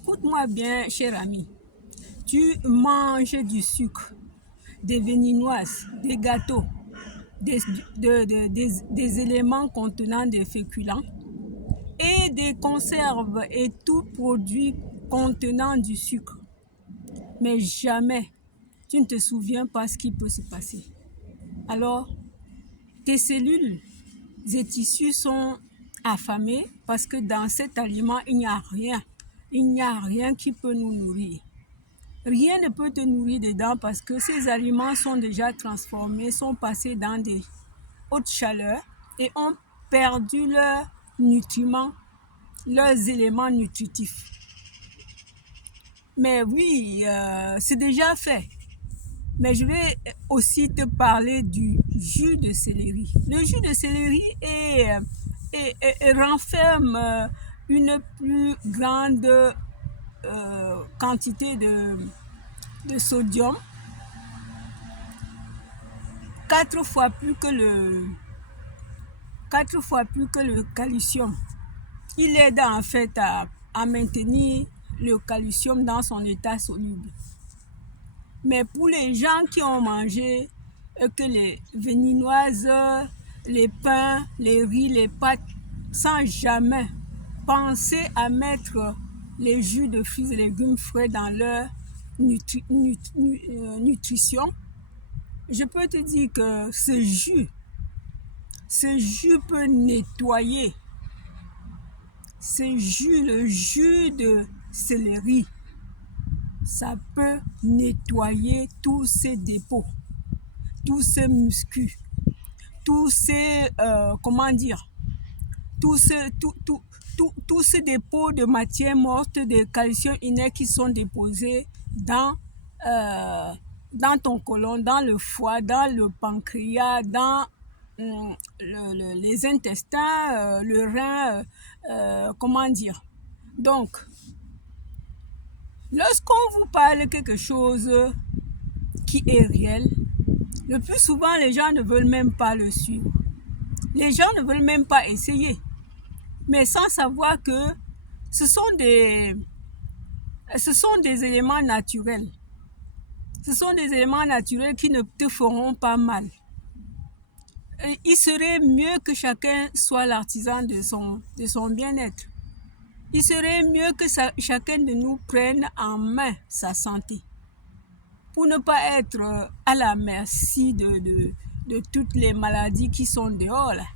Écoute-moi bien, cher ami. Tu manges du sucre, des véninoises, des gâteaux, des, des éléments contenant des féculents et des conserves et tout produit contenant du sucre. Mais jamais tu ne te souviens pas ce qui peut se passer. Alors, tes cellules et tissus sont affamés parce que dans cet aliment, il n'y a rien. Il n'y a rien qui peut nous nourrir. Rien ne peut te nourrir dedans parce que ces aliments sont déjà transformés, sont passés dans des hautes chaleurs et ont perdu leurs nutriments, leurs éléments nutritifs. Mais oui, c'est déjà fait. Mais je vais aussi te parler du jus de céleri. Le jus de céleri renferme une plus grande quantité de sodium, 4 fois plus que le calcium. Il aide en fait à maintenir le calcium dans son état soluble. Mais pour les gens qui ont mangé que les véninoises, les pains, les riz, les pâtes, sans jamais penser à mettre les jus de fruits et légumes frais dans leur nutrition, je peux te dire que ce jus peut nettoyer. Le jus de céleri, ça peut nettoyer tous ces dépôts, tous ces muscles, tous ces, tous ces dépôts de matière morte, de calcium inerte qui sont déposés dans ton côlon, dans le foie, dans le pancréas, dans les intestins, le rein, Donc, lorsqu'on vous parle quelque chose qui est réel, le plus souvent, les gens ne veulent même pas le suivre. Les gens ne veulent même pas essayer. Mais sans savoir que ce sont des éléments naturels. Ce sont des éléments naturels qui ne te feront pas mal. Il serait mieux que chacun soit l'artisan de son bien-être. Il serait mieux que chacun de nous prenne en main sa santé pour ne pas être à la merci de toutes les maladies qui sont dehors là.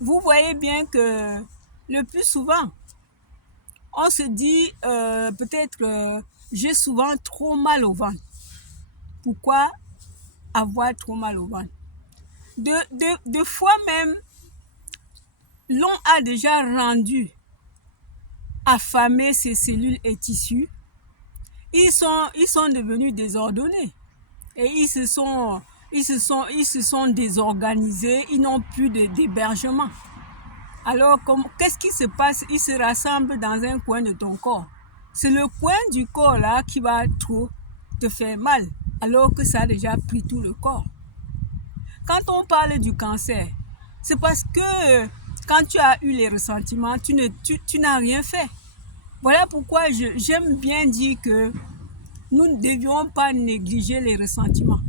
Vous voyez bien que le plus souvent, on se dit peut-être j'ai souvent trop mal au ventre. Pourquoi avoir trop mal au ventre? De fois même, l'on a déjà rendu affamé ses cellules et tissus. Ils sont devenus désordonnés et ils se sont désorganisés. Ils n'ont plus d'hébergement. Alors, qu'est-ce qui se passe? Ils se rassemblent dans un coin de ton corps. C'est le coin du corps là qui va trop te faire mal, alors que ça a déjà pris tout le corps. Quand on parle du cancer, c'est parce que quand tu as eu les ressentiments, tu n'as rien fait. Voilà pourquoi j'aime bien dire que nous ne devions pas négliger les ressentiments.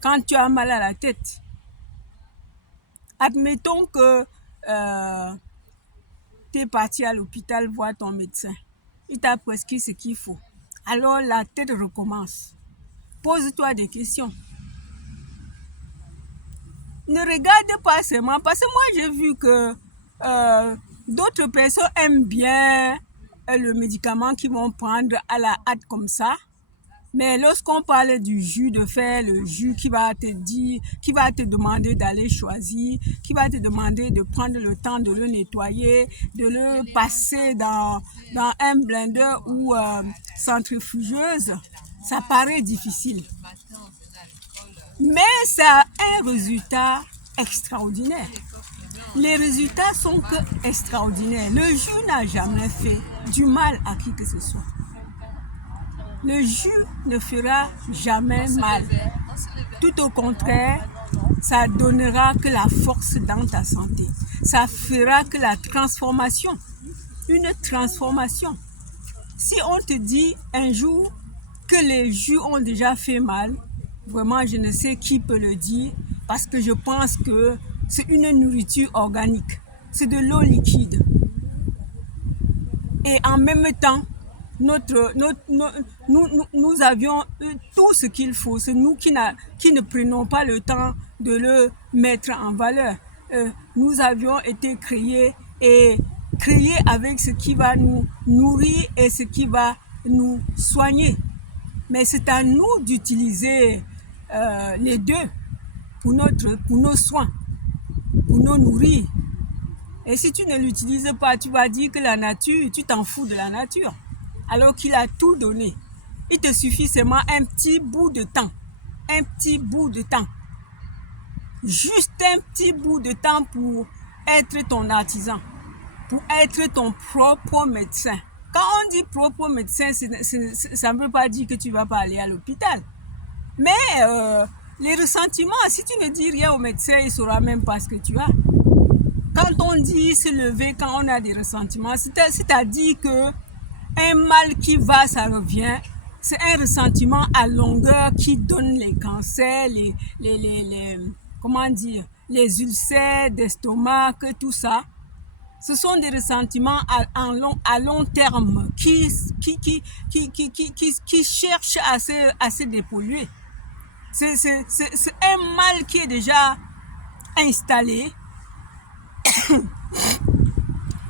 Quand tu as mal à la tête, admettons que tu es parti à l'hôpital voir ton médecin. Il t'a prescrit ce qu'il faut. Alors la tête recommence. Pose-toi des questions. Ne regarde pas seulement, parce que moi j'ai vu que d'autres personnes aiment bien le médicament qu'ils vont prendre à la hâte comme ça. Mais lorsqu'on parle du jus, de faire le jus qui va te demander d'aller choisir, qui va te demander de prendre le temps de le nettoyer, de le passer dans un blender ou centrifugeuse, ça paraît difficile. Mais ça a un résultat extraordinaire. Les résultats sont que extraordinaires. Le jus n'a jamais fait du mal à qui que ce soit. Le jus ne fera jamais mal. Tout au contraire, ça donnera que la force dans ta santé. Ça fera que la transformation une transformation. Si on te dit un jour que les jus ont déjà fait mal, vraiment je ne sais qui peut le dire parce que je pense que c'est une nourriture organique, c'est de l'eau liquide. Et en même temps, nous avions eu tout ce qu'il faut. C'est nous qui ne prenons pas le temps de le mettre en valeur. Nous avions été créés avec ce qui va nous nourrir et ce qui va nous soigner. Mais c'est à nous d'utiliser les deux pour nos soins, pour nous nourrir. Et si tu ne l'utilises pas, tu vas dire que la nature, tu t'en fous de la nature. Alors qu'il a tout donné. Il te suffit seulement un petit bout de temps. Un petit bout de temps. Juste un petit bout de temps pour être ton artisan. Pour être ton propre médecin. Quand on dit propre médecin, ça ne veut pas dire que tu ne vas pas aller à l'hôpital. Mais les ressentiments, si tu ne dis rien au médecin, il ne saura même pas ce que tu as. Quand on dit se lever, quand on a des ressentiments, c'est-à-dire que un mal qui va, ça revient. C'est un ressentiment à longueur qui donne les cancers, comment dire, les ulcères d'estomac, tout ça. Ce sont des ressentiments à long terme qui cherchent à se dépolluer. C'est un mal qui est déjà installé.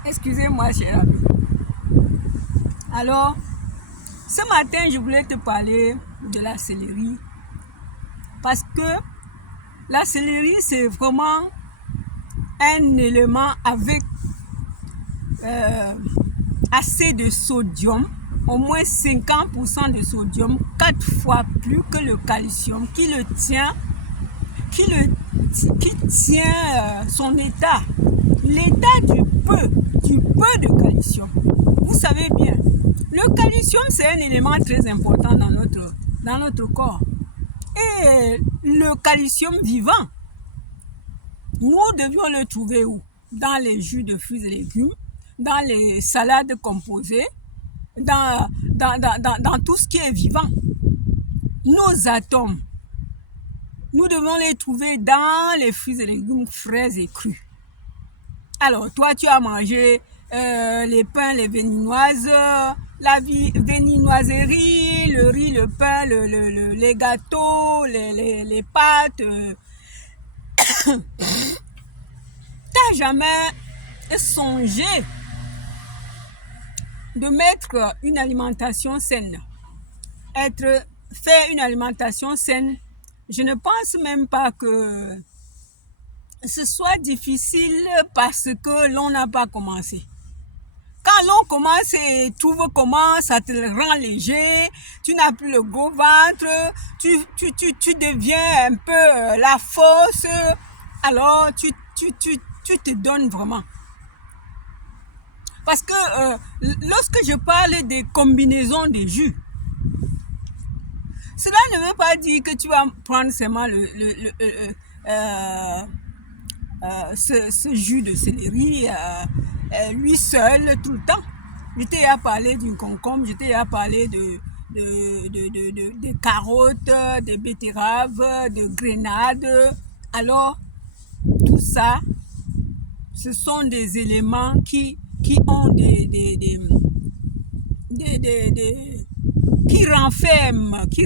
Excusez-moi, cher ami. Alors, ce matin, je voulais te parler de la céleri. Parce que la céleri, c'est vraiment un élément avec assez de sodium, au moins 50% de sodium, 4 fois plus que le calcium, qui tient son état, l'état du peu de calcium. Vous savez bien, le calcium c'est un élément très important dans notre corps. Et le calcium vivant, nous devions le trouver où? Dans les jus de fruits et légumes, dans les salades composées, dans tout ce qui est vivant. Nos atomes, nous devons les trouver dans les fruits et légumes frais et crus. Alors, toi, tu as mangé les pains, les véninoises, la véninoiserie, le riz, le pain, les gâteaux, les pâtes. T'as jamais songé de mettre une alimentation saine, faire une alimentation saine? Je ne pense même pas que ce soit difficile parce que l'on n'a pas commencé. Quand l'on commence et trouve comment ça te rend léger, tu n'as plus le gros ventre, tu deviens un peu la force, alors tu te donnes vraiment. Parce que lorsque je parle des combinaisons de jus, cela ne veut pas dire que tu vas prendre seulement ce jus de céleri lui seul tout le temps. Je t'ai parlé d'une concombre, je t'ai parlé de carottes, de betteraves, de grenades. Alors, tout ça, ce sont des éléments qui ont qui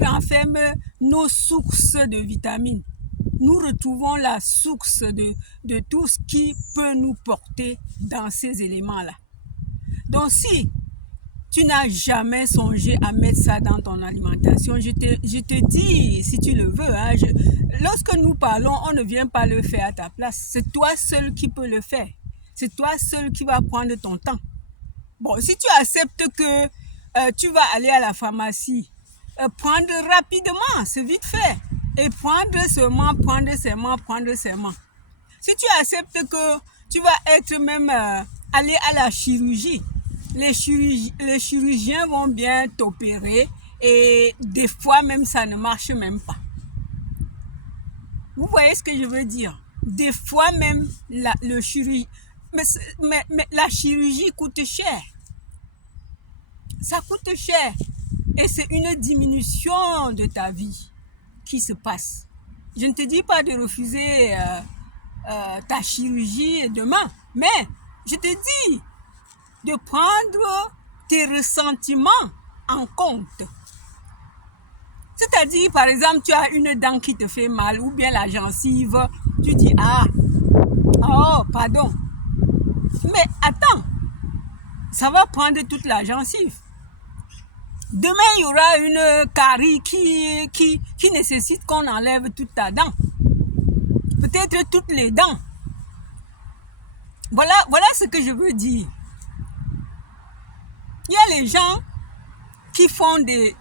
renferment nos sources de vitamines. Nous retrouvons la source de tout ce qui peut nous porter dans ces éléments-là. Donc si tu n'as jamais songé à mettre ça dans ton alimentation, je te dis, si tu le veux, hein, lorsque nous parlons, on ne vient pas le faire à ta place. C'est toi seul qui peux le faire. C'est toi seul qui va prendre ton temps. Bon, si tu acceptes que tu vas aller à la pharmacie, prendre rapidement, c'est vite fait. Et prendre seulement. Si tu acceptes que tu vas être même aller à la chirurgie, les chirurgiens vont bien t'opérer et des fois même ça ne marche même pas. Vous voyez ce que je veux dire? Des fois même le chirurgien, Mais la chirurgie coûte cher. Ça coûte cher. Et c'est une diminution de ta vie qui se passe. Je ne te dis pas de refuser ta chirurgie demain, mais je te dis de prendre tes ressentiments en compte. C'est-à-dire, par exemple, tu as une dent qui te fait mal ou bien la gencive, tu dis, ah, oh, pardon. Mais attends, ça va prendre toute la gencive. Demain, il y aura une carie qui nécessite qu'on enlève toute ta dent. Peut-être toutes les dents. Voilà ce que je veux dire. Il y a les gens qui font des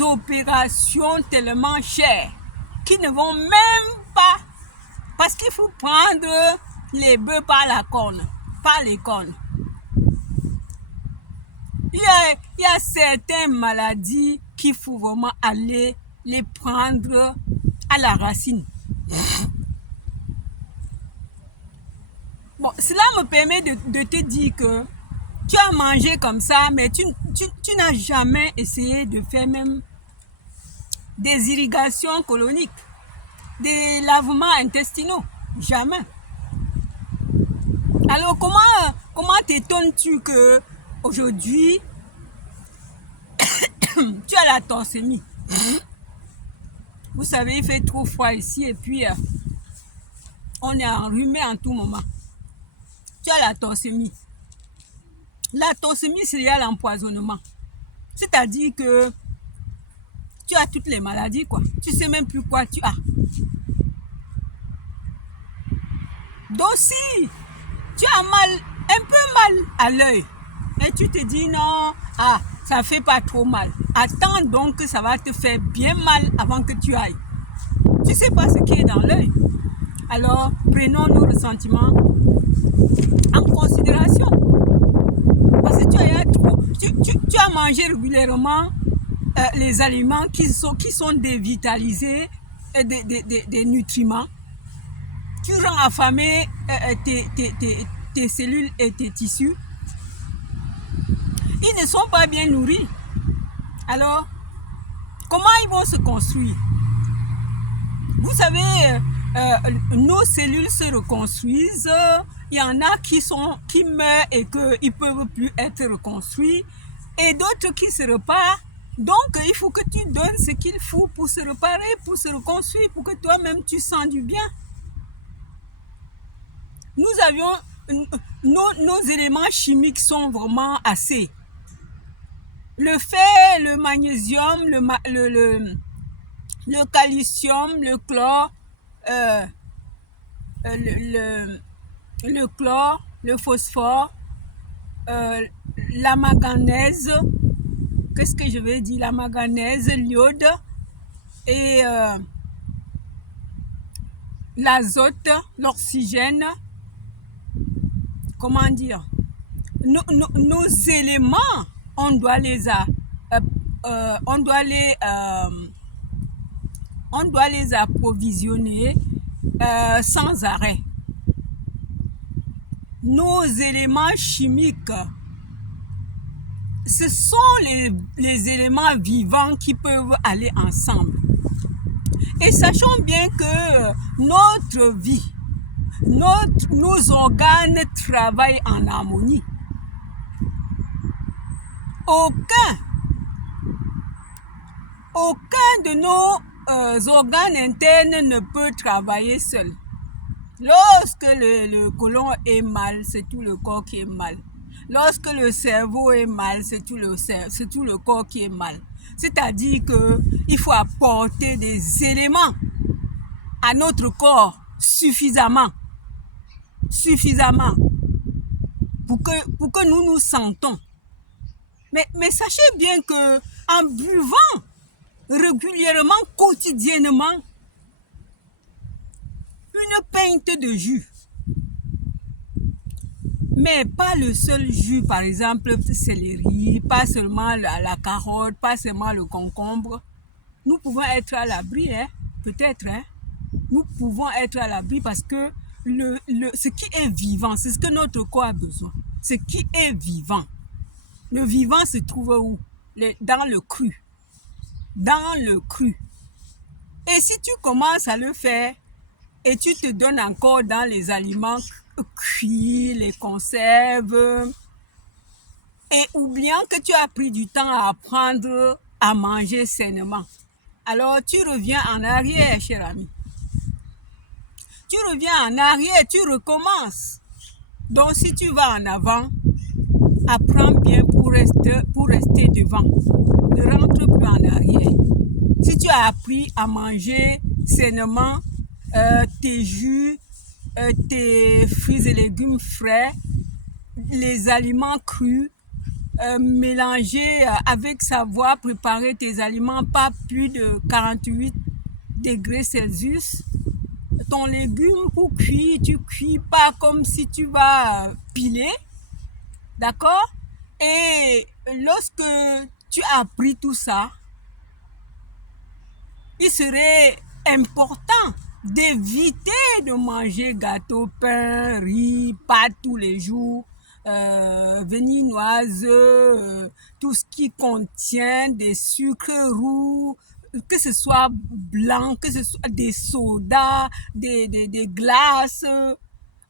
opérations tellement chères qui ne vont même pas, parce qu'il faut prendre les bœufs par la corne, par les cornes. Il y a certaines maladies qu'il faut vraiment aller les prendre à la racine. Bon, cela me permet de te dire que tu as mangé comme ça, mais tu n'as jamais essayé de faire même des irrigations coloniques, des lavements intestinaux. Jamais. Alors comment t'étonnes-tu que aujourd'hui tu as la torsomie? Vous savez, il fait trop froid ici et puis on est enrhumé en tout moment. Tu as la torsomie. La torsomie, c'est lié à l'empoisonnement. C'est-à-dire que tu as toutes les maladies, quoi. Tu sais même plus quoi tu as. Donc si tu as un peu mal à l'œil, et tu te dis non, ça fait pas trop mal. Attends donc que ça va te faire bien mal avant que tu ailles. Tu sais pas ce qui est dans l'œil. Alors, prenons nos ressentiments en considération. Parce que tu as mangé régulièrement les aliments qui sont dévitalisés, des nutriments. Tu rends affamé tes cellules et tes tissus. Ils ne sont pas bien nourris. Alors, comment ils vont se construire? Vous savez, nos cellules se reconstruisent. Il y en a qui meurent et qu'ils ne peuvent plus être reconstruits. Et d'autres qui se reparent. Donc, il faut que tu donnes ce qu'il faut pour se réparer, pour se reconstruire, pour que toi-même tu sens du bien. Nous avions... Nos éléments chimiques sont vraiment assez. Le fer, le magnésium, le calcium, le chlore, le chlore, le phosphore, la manganèse, qu'est-ce que je veux dire, la manganèse, l'iode et l'azote, l'oxygène, comment dire, nos éléments, on doit les approvisionner sans arrêt. Nos éléments chimiques, ce sont les éléments vivants qui peuvent aller ensemble. Et sachons bien que notre vie, nos organes travaillent en harmonie. Aucun de nos organes internes ne peut travailler seul. Lorsque le côlon est mal, c'est tout le corps qui est mal. Lorsque le cerveau est mal, c'est tout le corps qui est mal. C'est-à-dire qu'il faut apporter des éléments à notre corps suffisamment pour que nous nous sentons. Mais sachez bien que en buvant régulièrement, quotidiennement, une pinte de jus, mais pas le seul jus, par exemple le céleri, pas seulement la carotte, pas seulement le concombre. Nous pouvons être à l'abri, peut-être. Nous pouvons être à l'abri parce que ce qui est vivant, c'est ce que notre corps a besoin. Ce qui est vivant. Le vivant se trouve où? Dans le cru. Dans le cru. Et si tu commences à le faire et tu te donnes encore dans les aliments cuits, les conserves, et oubliant que tu as pris du temps à apprendre à manger sainement, alors tu reviens en arrière, cher ami. Tu reviens en arrière, tu recommences. Donc si tu vas en avant, apprends bien pour rester devant. Ne rentre plus en arrière. Si tu as appris à manger sainement tes jus, tes fruits et légumes frais, les aliments crus, mélanger avec savoir préparer tes aliments pas plus de 48 degrés Celsius. Ton légume pour cuire, tu cuis pas comme si tu vas piler, d'accord? Et lorsque tu as appris tout ça, il serait important d'éviter de manger gâteau, pain, riz, pâtes tous les jours, veninoise, tout ce qui contient des sucres roux, que ce soit blanc, que ce soit des sodas, des glaces.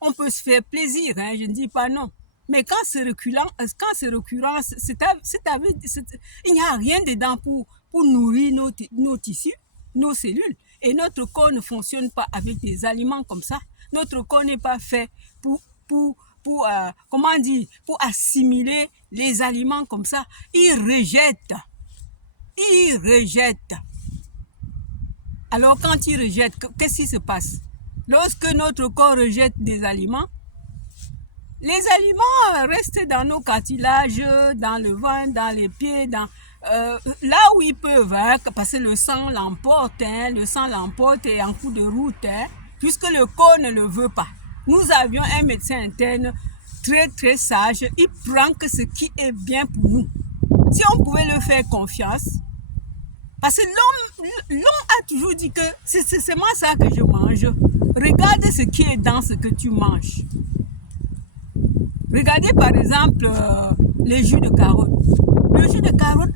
On peut se faire plaisir, hein, je ne dis pas non. Mais quand c'est récurrent, il n'y a rien dedans pour nourrir nos tissus, nos cellules. Et notre corps ne fonctionne pas avec des aliments comme ça. Notre corps n'est pas fait pour assimiler les aliments comme ça. Il rejette. Alors quand il rejette, qu'est-ce qui se passe? Lorsque notre corps rejette des aliments, les aliments restent dans nos cartilages, dans le ventre, dans les pieds, là où ils peuvent, hein, parce que le sang l'emporte, et en coup de route, hein, puisque le corps ne le veut pas. Nous avions un médecin interne très très sage, il prend que ce qui est bien pour nous. Si on pouvait le faire confiance, parce que l'homme a toujours dit que c'est seulement ça que je mange. Regarde ce qui est dans ce que tu manges. Regardez par exemple les jus de carotte. Le jus de carotte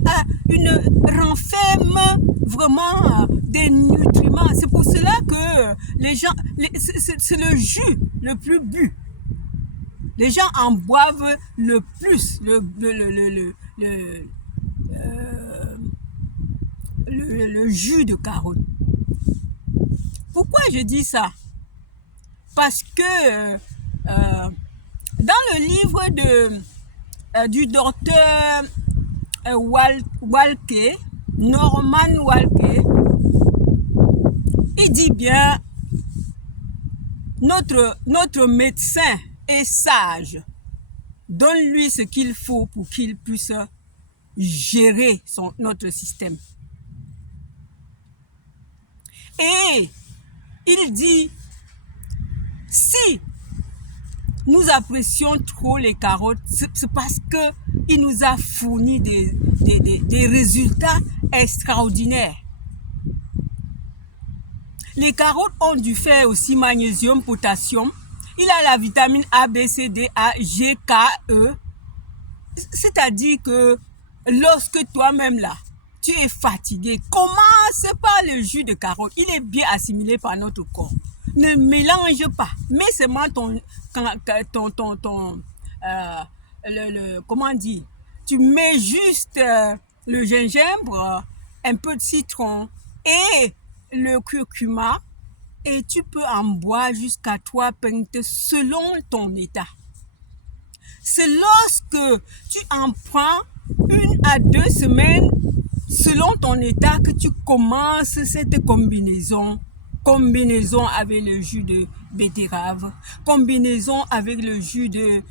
renferme vraiment des nutriments. C'est pour cela que les gens, c'est le jus le plus bu. Les gens en boivent le plus, le jus de carotte. Pourquoi je dis ça? Parce que dans le livre du docteur Walke, Norman Walke, il dit bien, notre médecin est sage. Donne-lui ce qu'il faut pour qu'il puisse gérer notre système. Et il dit, si nous apprécions trop les carottes, c'est parce qu'il nous a fourni des résultats extraordinaires. Les carottes ont du fer aussi, magnésium, potassium. Il a la vitamine A, B, C, D, A, G, K, E. C'est-à-dire que lorsque toi-même là, tu es fatigué, commence par le jus de carotte. Il est bien assimilé par notre corps. Ne mélange pas. Mets seulement comment dire, tu mets juste le gingembre, un peu de citron et le curcuma et tu peux en boire jusqu'à 3 pintes selon ton état. C'est lorsque tu en prends 1 à 2 semaines selon ton état que tu commences cette combinaison avec le jus de betterave, combinaison avec le jus de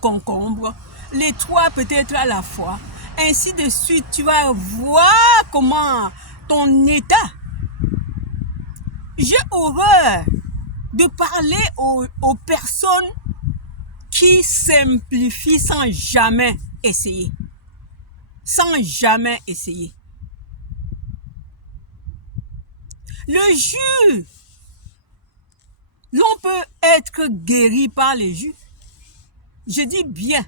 concombre, les 3 peut-être à la fois. Ainsi de suite, tu vas voir comment ton état. J'ai horreur de parler aux personnes qui simplifient sans jamais essayer. Sans jamais essayer. Le jus l'on peut être guéri par les jus. Je dis bien.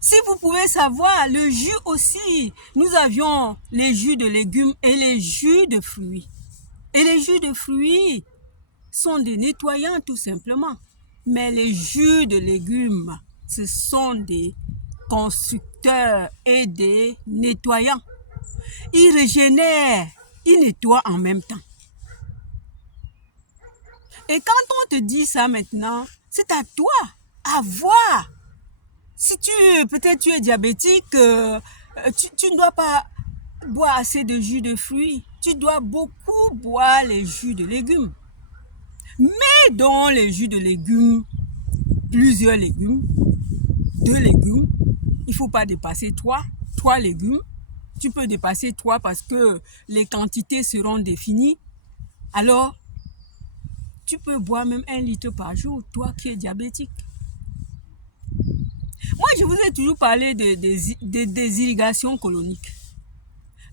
Si vous pouvez savoir, le jus aussi, nous avions les jus de légumes et les jus de fruits. Et les jus de fruits sont des nettoyants tout simplement. Mais les jus de légumes, ce sont des constructeurs et des nettoyants. Ils régénèrent, ils nettoient en même temps. Et quand on te dit ça maintenant, c'est à toi à voir. Si peut-être tu es diabétique, tu ne dois pas boire assez de jus de fruits. Tu dois beaucoup boire les jus de légumes. Mais dans les jus de légumes, plusieurs légumes, 2 légumes, il ne faut pas dépasser 3 légumes. Tu peux dépasser 3 parce que les quantités seront définies. Alors, tu peux boire même 1 litre par jour, toi qui es diabétique. Moi, je vous ai toujours parlé des irrigations coloniques.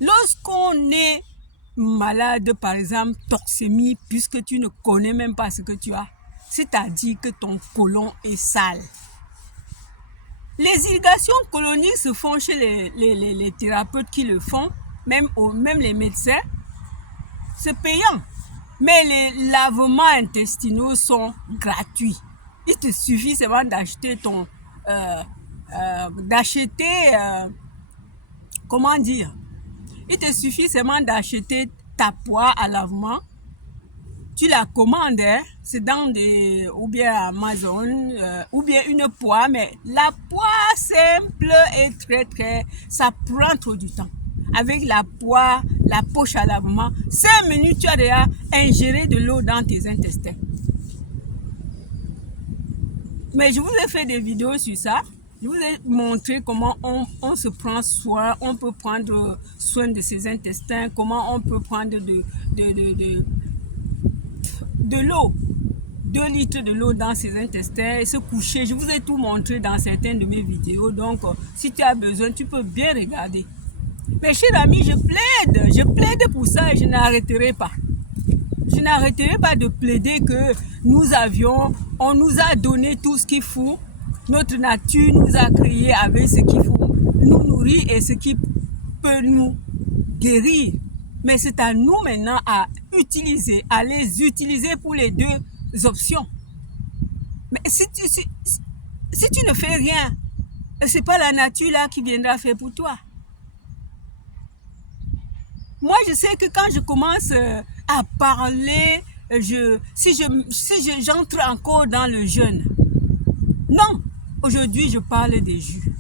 Lorsqu'on est malade, par exemple, toxémie, puisque tu ne connais même pas ce que tu as, c'est-à-dire que ton côlon est sale. Les irrigations coloniques se font chez les thérapeutes qui le font, même les médecins. C'est payant. Mais les lavements intestinaux sont gratuits. Il te suffit seulement d'acheter comment dire? Il te suffit seulement d'acheter ta poire à lavement. Tu la commandes, hein? C'est dans ou bien Amazon, ou bien une poire, mais la poire simple est très, ça prend trop du temps. Avec la poire, la poche à lavement, 5 minutes, tu as déjà ingéré de l'eau dans tes intestins. Mais je vous ai fait des vidéos sur ça. Je vous ai montré comment on se prend soin, on peut prendre soin de ses intestins, comment on peut prendre de l'eau, 2 litres de l'eau dans ses intestins et se coucher. Je vous ai tout montré dans certaines de mes vidéos. Donc, si tu as besoin, tu peux bien regarder. Mais chers amis, je plaide pour ça et je n'arrêterai pas. Je n'arrêterai pas de plaider que on nous a donné tout ce qu'il faut. Notre nature nous a créé avec ce qu'il faut nous nourrir et ce qui peut nous guérir. Mais c'est à nous maintenant à les utiliser pour les 2 options. Mais si tu ne fais rien, c'est pas la nature là qui viendra faire pour toi. Moi, je sais que quand je commence à parler, si j'entre encore dans le jeûne. Non, aujourd'hui, je parle des jus.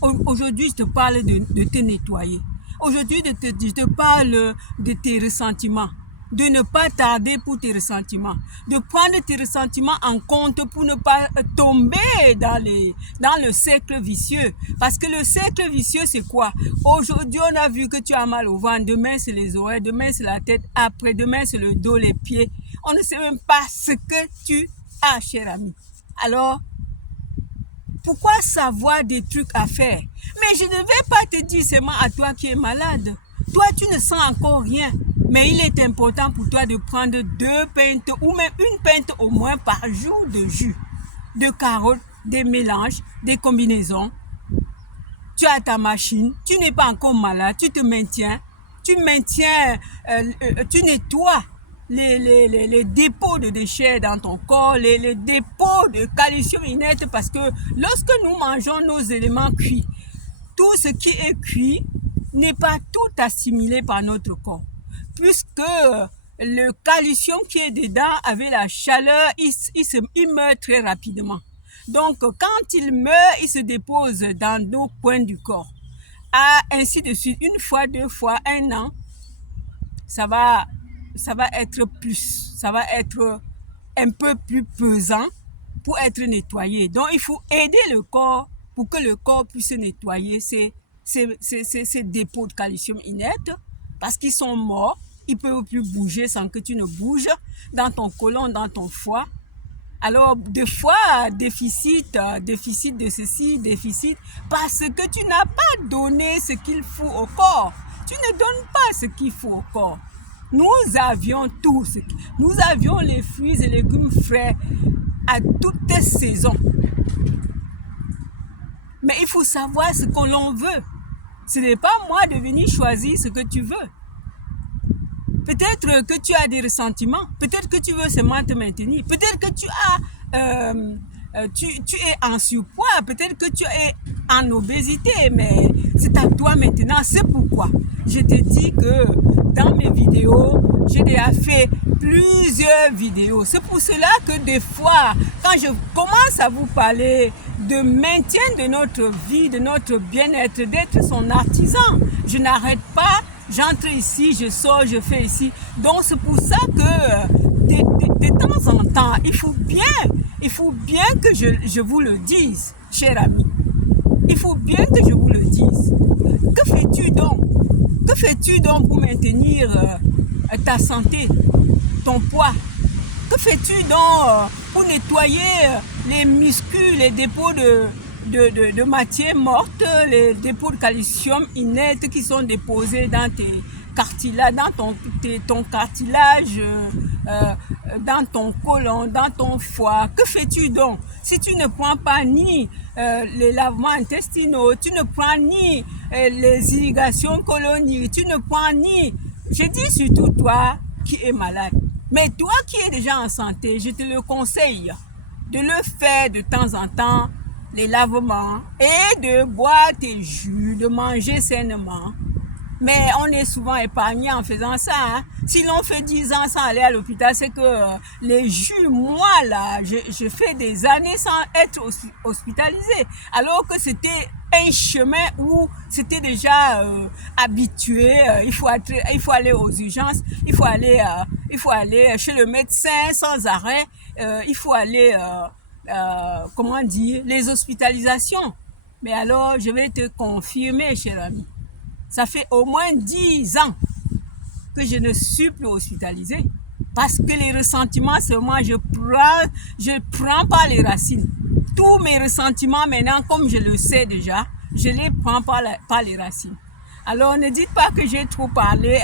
Aujourd'hui, je te parle de te nettoyer. Aujourd'hui, je te parle de tes ressentiments. De ne pas tarder pour tes ressentiments. De prendre tes ressentiments en compte pour ne pas tomber dans le cercle vicieux. Parce que le cercle vicieux, c'est quoi? Aujourd'hui, on a vu que tu as mal au ventre. Demain, c'est les oreilles. Demain, c'est la tête. Après-demain, c'est le dos, les pieds. On ne sait même pas ce que tu as, cher ami. Alors, pourquoi savoir des trucs à faire? Mais je ne vais pas te dire seulement à toi qui es malade. Toi, tu ne sens encore rien. Mais il est important pour toi de prendre 2 pintes ou même 1 pinte au moins par jour de jus, de carottes, des mélanges, des combinaisons. Tu as ta machine, tu n'es pas encore malade, tu te maintiens, tu nettoies les dépôts de déchets dans ton corps, les dépôts de calcium inerte parce que lorsque nous mangeons nos éléments cuits, tout ce qui est cuit n'est pas tout assimilé par notre corps. Puisque le calcium qui est dedans, avec la chaleur, il meurt très rapidement. Donc, quand il meurt, il se dépose dans nos points du corps. Ainsi de suite, 1 fois, 2 fois, 1 an, ça va être plus, ça va être un peu plus pesant pour être nettoyé. Donc, il faut aider le corps pour que le corps puisse nettoyer ces dépôts de calcium inerte parce qu'ils sont morts. Ils ne peuvent plus bouger sans que tu ne bouges dans ton côlon, dans ton foie. Alors, des fois, déficit de ceci, déficit, parce que tu n'as pas donné ce qu'il faut au corps. Tu ne donnes pas ce qu'il faut au corps. Nous avions tout. Nous avions les fruits et légumes frais à toutes les saisons. Mais il faut savoir ce que l'on veut. Ce n'est pas moi de venir choisir ce que tu veux. Peut-être que tu as des ressentiments. Peut-être que tu veux seulement te maintenir. Peut-être que tu es en surpoids. Peut-être que tu es en obésité. Mais c'est à toi maintenant. C'est pourquoi je te dis que dans mes vidéos, j'ai déjà fait plusieurs vidéos. C'est pour cela que des fois, quand je commence à vous parler de maintien de notre vie, de notre bien-être, d'être son artisan, je n'arrête pas. J'entre ici, je sors, je fais ici. Donc c'est pour ça que de temps en temps, il faut bien que je vous le dise, cher ami. Il faut bien que je vous le dise. Que fais-tu donc? Que fais-tu donc pour maintenir ta santé, ton poids? Que fais-tu donc pour nettoyer les muscles, les dépôts de matière morte, les dépôts de calcium inerte qui sont déposés dans tes cartilages, dans ton cartilage, dans ton côlon, dans ton foie? Que fais-tu donc? Si tu ne prends pas ni les lavements intestinaux, tu ne prends ni les irrigations coloniques, tu ne prends ni... Je dis surtout toi qui es malade. Mais toi qui es déjà en santé, je te le conseille de le faire de temps en temps, les lavements, et de boire tes jus, de manger sainement. Mais on est souvent épargné en faisant ça. Hein. Si l'on fait 10 ans sans aller à l'hôpital, c'est que les jus, moi là, je fais des années sans être hospitalisé. Alors que c'était un chemin où c'était déjà habitué. Il faut aller aux urgences, il faut aller chez le médecin sans arrêt. Il faut aller, comment dire, les hospitalisations. Mais alors, je vais te confirmer, cher ami. Ça fait au moins 10 ans que je ne suis plus hospitalisée. Parce que les ressentiments, seulement, je prends par les racines. Tous mes ressentiments, maintenant, comme je le sais déjà, je les prends par les racines. Alors, ne dites pas que j'ai trop parlé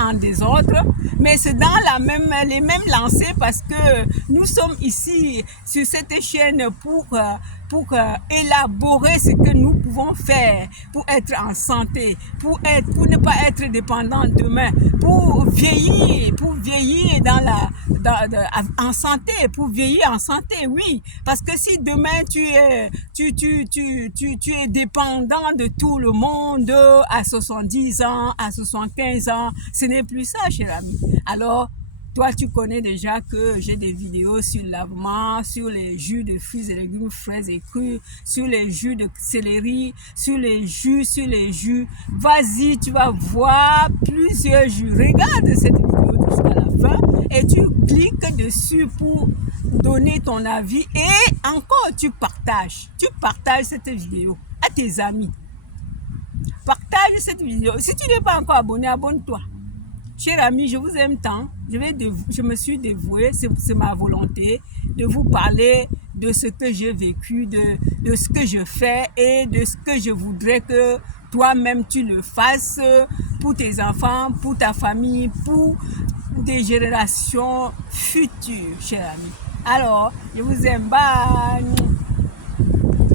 en désordre, mais c'est dans les mêmes lancées parce que nous sommes ici sur cette chaîne pour élaborer ce que nous pouvons faire pour être en santé, pour ne pas être dépendant demain, pour vieillir en santé, pour vieillir en santé, oui. Parce que si demain tu es dépendant de tout le monde à 70 ans, à 75 ans, ce n'est plus ça, cher ami. Alors, toi, tu connais déjà que j'ai des vidéos sur le lavement, sur les jus de fruits et légumes frais et crus, sur les jus de céleri, sur les jus. Vas-y, tu vas voir plusieurs jus. Regarde cette vidéo jusqu'à la fin et tu cliques dessus pour donner ton avis et encore tu partages cette vidéo à tes amis. Partage cette vidéo. Si tu n'es pas encore abonné, abonne-toi. Cher ami, je vous aime tant. Je me suis dévouée, c'est ma volonté de vous parler de ce que j'ai vécu, de ce que je fais et de ce que je voudrais que toi-même tu le fasses pour tes enfants, pour ta famille, pour des générations futures, cher ami. Alors, je vous aime. Bye.